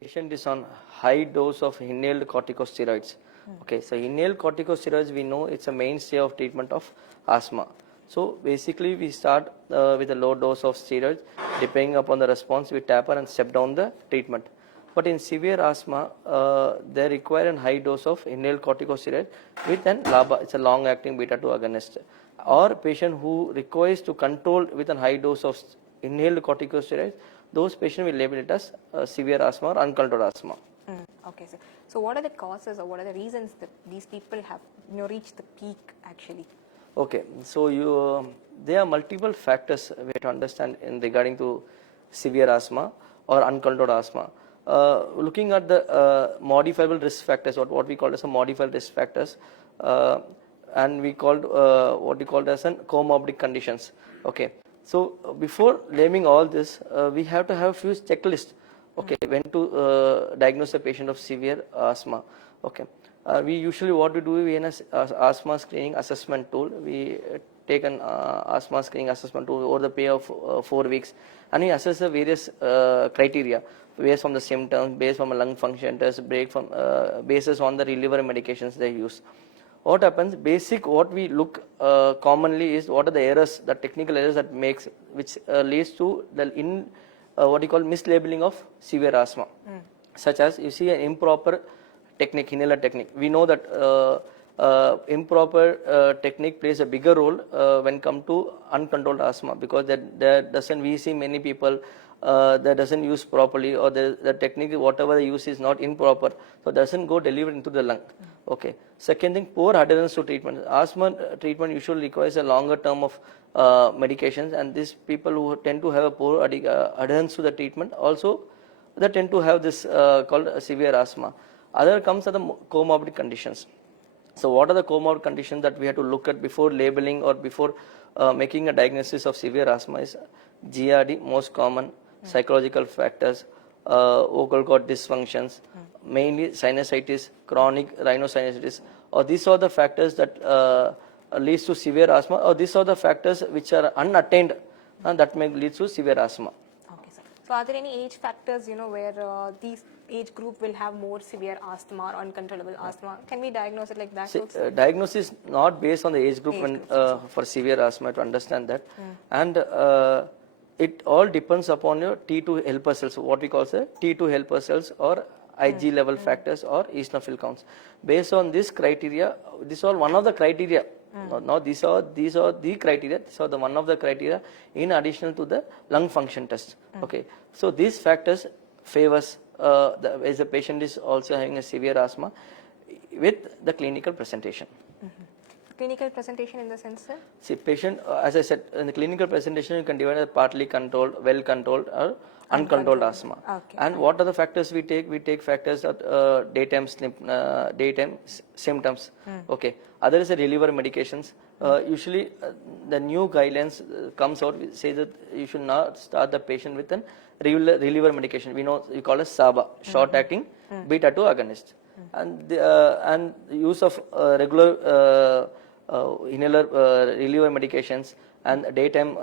patient is on high dose of inhaled corticosteroids. Okay, so inhaled corticosteroids, we know it's a mainstay of treatment of asthma. So basically we start with a low dose of steroids. Depending upon the response, we taper and step down the treatment. But in severe asthma, they require a high dose of inhaled corticosteroid with an LABA, it's a long-acting beta-2 agonist. Or patient who requires to control with a high dose of inhaled corticosteroids, those patients will label it as severe asthma or uncontrolled asthma. Okay, sir. So what are the causes or what are the reasons that these people have reached the peak actually? Okay, so there are multiple factors we have to understand in regarding to severe asthma or uncontrolled asthma. Looking at the modifiable risk factors, or what we call as a modifiable risk factors, and we called what we called as an comorbid conditions. Okay, so before naming all this, we have to have a few checklists. Okay, when to diagnose a patient of severe asthma. Okay, we usually what we do, we in a asthma screening assessment tool. We take an asthma screening assessment tool over the period of 4 weeks, and we assess the various criteria based on the symptoms, based on the lung function test, basis on the reliever medications they use. What happens? What we look commonly is what are the errors, the technical errors that makes, which leads to the what you call mislabeling of severe asthma, such as you see an improper technique, inhaler technique. We know that improper technique plays a bigger role when come to uncontrolled asthma, because that doesn't, we see many people that doesn't use properly, or the technique whatever they use is not improper, so doesn't go delivered into the lung. Okay. Second thing, poor adherence to treatment. Asthma treatment usually requires a longer term of medications, and these people who tend to have a poor adherence to the treatment also, they tend to have this called severe asthma. Other comes are the comorbid conditions. So what are the comorbid conditions that we have to look at before labeling or before making a diagnosis of severe asthma? Is GRD, most common, psychological factors, vocal cord dysfunctions, mainly sinusitis, chronic rhinosinusitis, or these are the factors that leads to severe asthma, or these are the factors which are unattained and that may lead to severe asthma. Okay, sir. So are there any age factors, where these age group will have more severe asthma or uncontrollable asthma? Can we diagnose it like that? See, diagnosis not based on the age group for severe asthma, to understand that, and it all depends upon your T2 helper cells, what we call T2 helper cells, or Ig level factors, or eosinophil counts. Based on this criteria, this are one of the criteria. Now these are the criteria. These are the one of the criteria in addition to the lung function test. Okay, so these factors favors as the patient is also having a severe asthma with the clinical presentation. Clinical presentation in the sense, sir? See, patient, as I said, in the clinical presentation, you can divide it partly controlled, well controlled, or uncontrolled asthma. Okay, and what are the factors we take? We take factors at daytime symptoms. Okay. Other is the reliever medications. Usually, the new guidelines comes out, say that you should not start the patient with an reliever medication. We know, you call it SABA, short-acting beta-2 agonist. And the use of regular inhaler reliever medications and daytime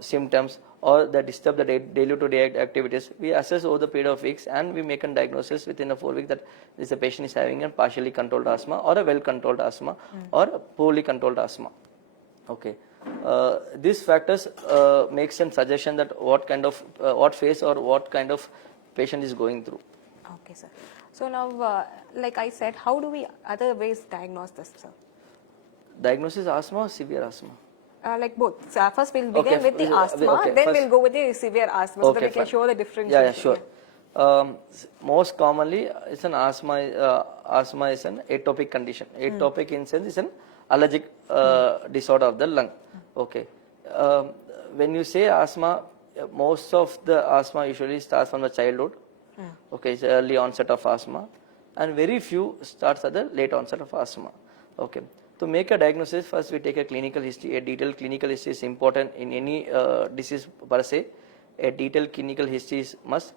symptoms, or that disturb the day-to-day activities, we assess over the period of weeks, and we make a diagnosis within a 4 weeks that this patient is having a partially controlled asthma, or a well-controlled asthma, or a poorly controlled asthma. Okay. These factors makes a suggestion that what kind of what phase or what kind of patient is going through. Okay, sir. So now, like I said, how do we other ways diagnose this, sir? Diagnosis asthma or severe asthma? Like both. So first we'll begin with the asthma, then we'll go with the severe asthma, so that we can show the difference. Yeah, sure. Most commonly, it's an asthma. Asthma is an atopic condition. Atopic in sense is an allergic disorder of the lung. Okay. When you say asthma, most of the asthma usually starts from the childhood. Okay, it's early onset of asthma, and very few starts at the late onset of asthma. Okay. To make a diagnosis, first we take a clinical history. A detailed clinical history is important in any disease per se. A detailed clinical history is must.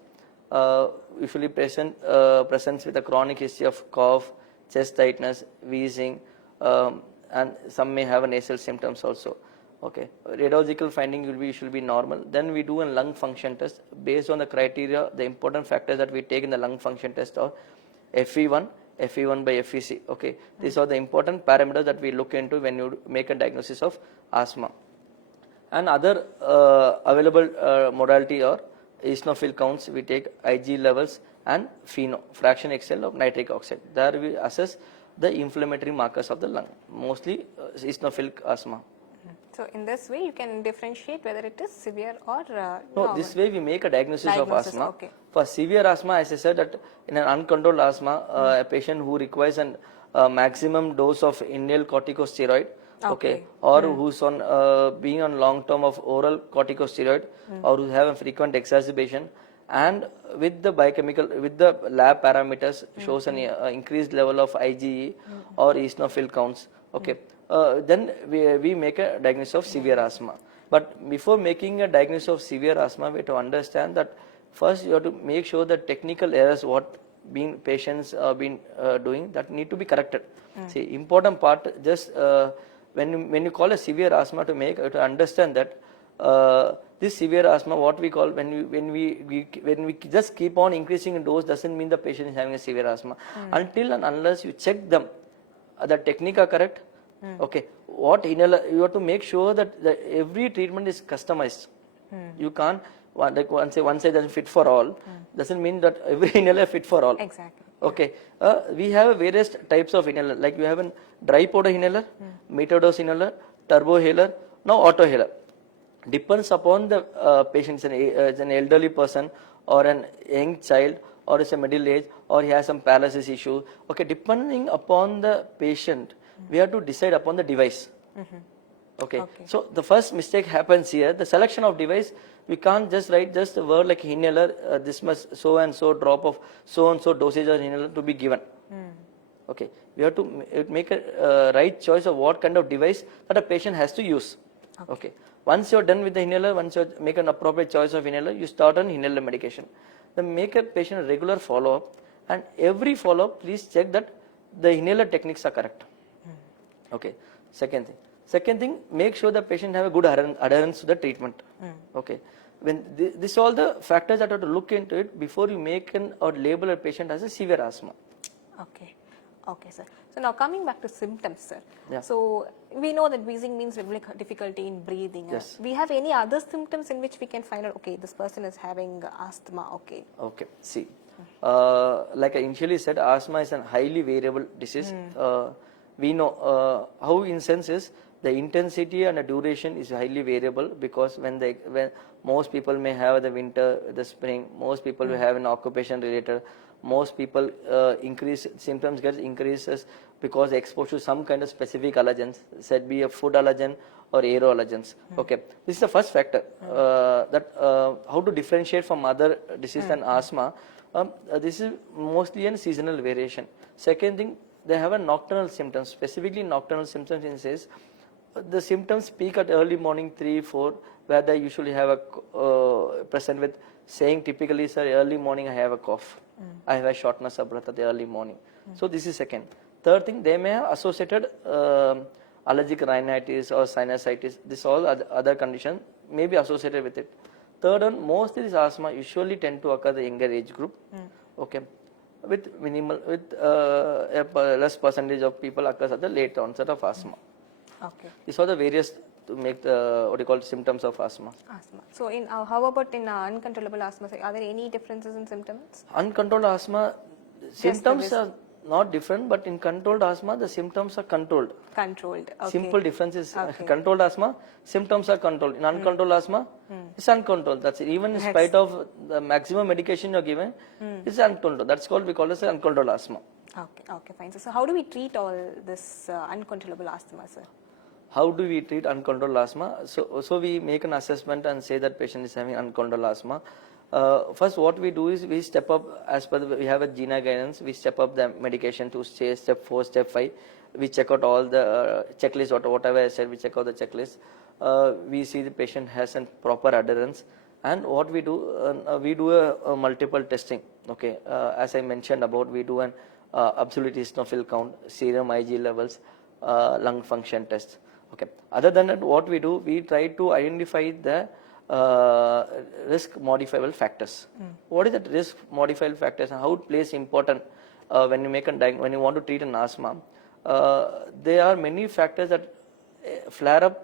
Usually presents with a chronic history of cough, chest tightness, wheezing, and some may have a nasal symptoms also. Okay, radiological finding should be normal. Then we do a lung function test based on the criteria. The important factors that we take in the lung function test are FE1, FE1 by FEC. Okay, these are the important parameters that we look into when you make a diagnosis of asthma. And other available modality are eosinophil counts. We take IG levels and FeNO, fraction XL of nitric oxide. There we assess the inflammatory markers of the lung, mostly eosinophilic asthma. So in this way, you can differentiate whether it is severe or No, normal. this way we make a diagnosis of asthma. Okay. For severe asthma, as I said, that in an uncontrolled asthma, a patient who requires a maximum dose of inhaled corticosteroid, okay, or who's on being on long term of oral corticosteroid, or who have a frequent exacerbation, and with the biochemical, with the lab parameters shows an increased level of IgE or eosinophil counts, okay. Then we make a diagnosis of severe asthma. But before making a diagnosis of severe asthma, we have to understand that first you have to make sure that technical errors what patients have been doing that need to be corrected. See, important part just when you call a severe asthma to understand that this severe asthma, what we call when we just keep on increasing in dose doesn't mean the patient is having a severe asthma until and unless you check them the technique are correct. Okay, what inhaler you have to make sure that every treatment is customized. You can't one size doesn't fit for all. Doesn't mean that every inhaler fit for all. Exactly. Okay, we have various types of inhaler. Like we have a dry powder inhaler, metered-dose inhaler, turbo inhaler, now auto inhaler. Depends upon the patient. It's an elderly person or an young child or is a middle age or he has some paralysis issue. Okay, depending upon the patient, we have to decide upon the device. Okay. So the first mistake happens here, the selection of device. We can't just write just a word like inhaler, this must so and so drop of so and so dosage of inhaler to be given. Okay, we have to make a right choice of what kind of device that a patient has to use. Okay, once you're done with the inhaler, once you make an appropriate choice of inhaler, you start on inhaler medication. Then make a patient a regular follow-up, and every follow-up please check that the inhaler techniques are correct. Okay, second thing, make sure the patient have a good adherence to the treatment. Okay, when this all the factors that have to look into it before you make or label a patient as a severe asthma. Okay, sir. So now coming back to symptoms, sir. Yeah. So we know that wheezing means difficulty in breathing. Yes. We have any other symptoms in which we can find out, okay, this person is having asthma, okay. Okay, see, like I initially said, asthma is a highly variable disease. We know how in sense is the intensity and the duration is highly variable because when most people may have the winter, the spring, most people will have an occupation related, most people symptoms get increases because exposure to some kind of specific allergens, said be a food allergen or aero allergens. Okay, this is the first factor that how to differentiate from other disease than asthma. This is mostly a seasonal variation. Second thing, they have a nocturnal symptoms, specifically nocturnal symptoms in says the symptoms peak at early morning 3-4 where they usually have a present with saying typically sir early morning I have a cough, I have a shortness of breath at the early morning. So this is second. Third thing, they may have associated allergic rhinitis or sinusitis. This all other condition may be associated with it. Third one, most of this asthma usually tend to occur the younger age group. Okay, with less percentage of people occurs at the late onset of asthma. Okay. These are the various to make the what you call symptoms of asthma. So in how about in uncontrollable asthma? Are there any differences in symptoms? Uncontrolled asthma symptoms are not different, but in controlled asthma the symptoms are controlled. Controlled. Okay. Simple difference is controlled asthma symptoms are controlled. In uncontrolled asthma, it's uncontrolled. That's it. Even in spite of the maximum medication you're given, it's uncontrolled. That's called we call it as uncontrolled asthma. Okay, fine. So how do we treat all this uncontrollable asthma, sir? How do we treat uncontrolled asthma? So we make an assessment and say that patient is having uncontrolled asthma. First, what we do is we step up as per we have a GINA guidance. We step up the medication to say step 4, step 5. We check out all the checklist or whatever I said. We check out the checklist. We see the patient has a proper adherence, and what we do a multiple testing. Okay, as I mentioned about we do an absolute eosinophil count, serum IG levels, lung function test. Okay. Other than that, what we do, we try to identify the risk modifiable factors. What is that risk modifiable factors and how it plays important when you make a when you want to treat an asthma? There are many factors that flare up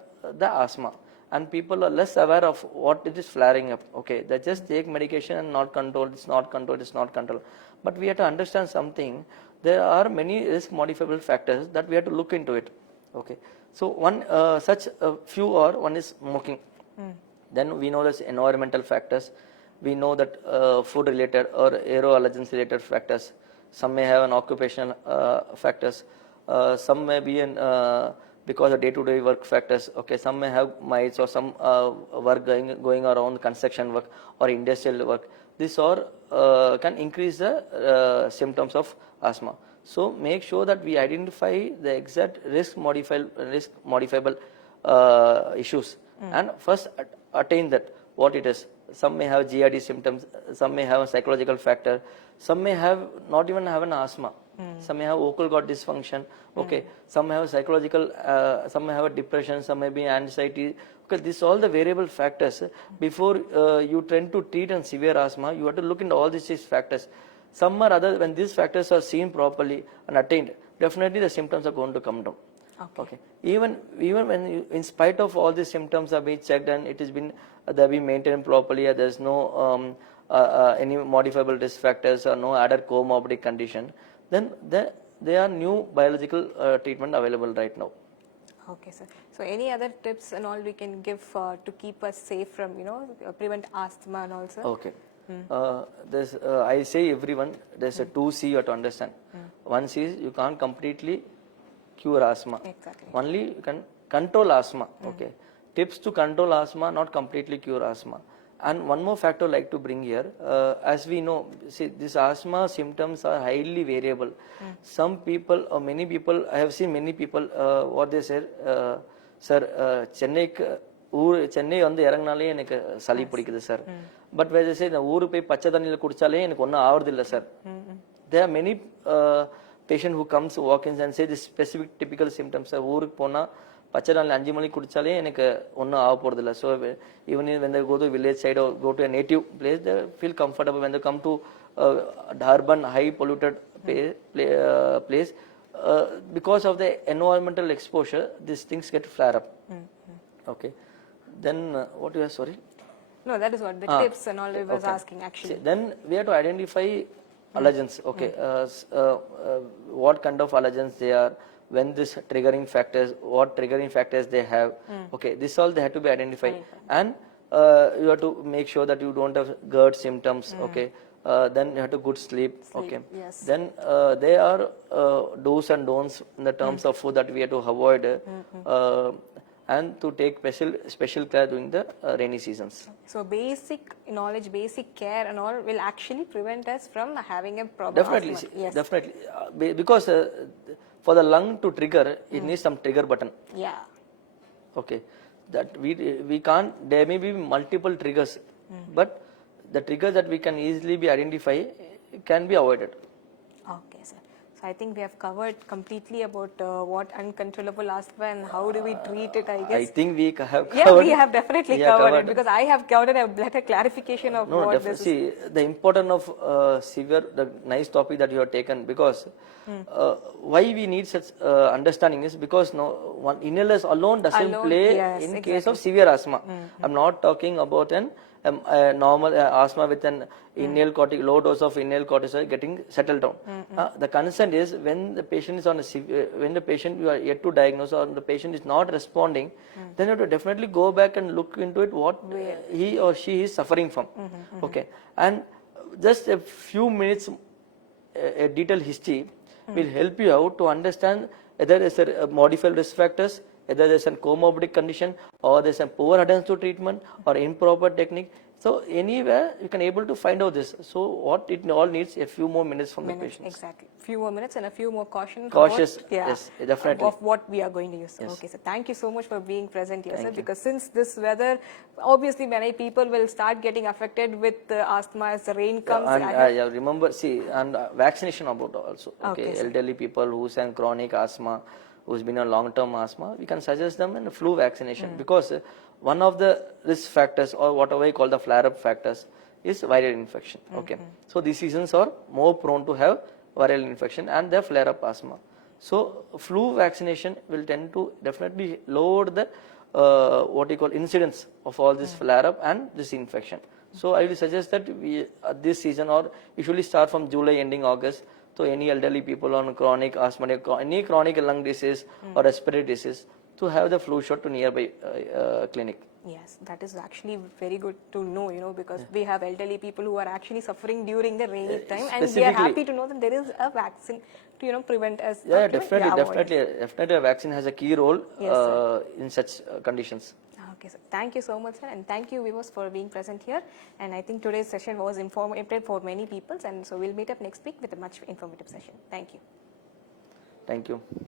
the asthma, and people are less aware of what it is flaring up. Okay, they just take medication and not controlled. It's not controlled. It's not controlled. But we have to understand something. There are many risk modifiable factors that we have to look into it. Okay, so one such few are, one is smoking. Then we know there's environmental factors. We know that food related or aero allergens related factors. Some may have an occupational factors. Some may be in because of day-to-day work factors. Okay, some may have mites or some work going around, construction work or industrial work. This all can increase the symptoms of asthma. So make sure that we identify the exact risk modifiable issues and first attain that what it is. Some may have GID symptoms, some may have a psychological factor, some may have not even have an asthma. Some may have vocal cord dysfunction. Okay, some may have psychological, some may have a depression, some may be anxiety. Okay, these all the variable factors. Before you tend to treat a severe asthma, you have to look into all these 6 factors. Some or other, when these factors are seen properly and attained, definitely the symptoms are going to come down. Okay. Even when you, in spite of all these symptoms are being checked and it has been they have been maintained properly, there is no any modifiable risk factors or no other comorbid condition, then there are new biological treatment available right now. Okay, sir. So any other tips and all we can give to keep us safe from prevent asthma and also? Okay. There's I say everyone there's a 2C you have to understand. One C is you can't completely cure asthma. Exactly. Only you can control asthma. Okay. Tips to control asthma, not completely cure asthma. And one more factor I'd like to bring here, as we know, see, these asthma symptoms are highly variable. Some people or many people, I have seen many people, what they said, sir, Chennai வந்து இறங்கினாலே எனக்கு சளி பிடிக்குது sir. But வேற சே நான் ஊரு போய் பச்சை தண்ணியில குடிச்சாலே எனக்கு ஒன்றும் ஆவறது இல்லை sir. There are many patient who comes walk-ins and say this specific typical symptoms. ஊருக்கு போனா பச்சை தண்ணியில் 5 மணிக்கு குடிச்சாலே எனக்கு ஒன்றும் ஆக போறது இல்லை. So even when they go to village side or go to a native place, they feel comfortable. When they come to urban high polluted place, because of the environmental exposure, these things get flare up. Okay. Then what you are sorry? No, that is what the tips and all I was asking actually. See, then we have to identify allergens. Okay, what kind of allergens they are, when this triggering factors, what triggering factors they have. Okay, this all they have to be identified, and you have to make sure that you don't have GERD symptoms. Okay, then you have to good sleep. Okay, yes. Then there are do's and don'ts in the terms of food that we have to avoid. And to take special care during the rainy seasons. So basic knowledge, basic care and all will actually prevent us from having a problem. Definitely, yes. Definitely. Because for the lung to trigger, it needs some trigger button. Yeah. Okay. That we can't, there may be multiple triggers, but the triggers that we can easily be identified can be avoided. Okay, sir. So I think we have covered completely about what uncontrollable asthma and how do we treat it, I guess. I think we have covered. Yeah, we have definitely covered it because I have covered a better clarification of what this is. See, the importance of severe, the nice topic that you have taken, because why we need such understanding is because one inhalers alone doesn't play in case of severe asthma. I'm not talking about an normal asthma with an inhaled low dose of inhaled cortisol getting settled down. The concern is when the patient is on a when the patient you are yet to diagnose or the patient is not responding, then you have to definitely go back and look into it what he or she is suffering from. Okay, and just a few minutes a detailed history will help you out to understand whether there's a modifiable risk factors, whether there's a comorbid condition or there's a poor adherence to treatment or improper technique. So anywhere you can able to find out this. So what it all needs a few more minutes from the patient. Exactly. Few more minutes and a few more cautions. Cautious, yes, definitely. Of what we are going to use. Yes. Okay, so thank you so much for being present here, sir. Because since this weather, obviously many people will start getting affected with asthma as the rain comes. And remember, see, and vaccination about also. Okay, elderly people who have chronic asthma, who's been on long-term asthma, we can suggest them in flu vaccination because one of the risk factors or whatever we call the flare-up factors is viral infection. Okay, so these seasons are more prone to have viral infection and their flare-up asthma. So flu vaccination will tend to definitely lower the what you call incidence of all this flare-up and this infection. So I will suggest that we this season or usually start from July ending August. So any elderly people on chronic asthma, any chronic lung disease or respiratory disease, to have the flu shot to nearby clinic. Yes, that is actually very good to know, you know, because we have elderly people who are actually suffering during the rainy time, and we are happy to know that there is a vaccine to, you know, prevent us. Yeah, definitely a vaccine has a key role in such conditions. Okay, sir. Thank you so much, sir, and thank you, viewers, for being present here. And I think today's session was informative for many people, and so we'll meet up next week with a much informative session. Thank you. Thank you.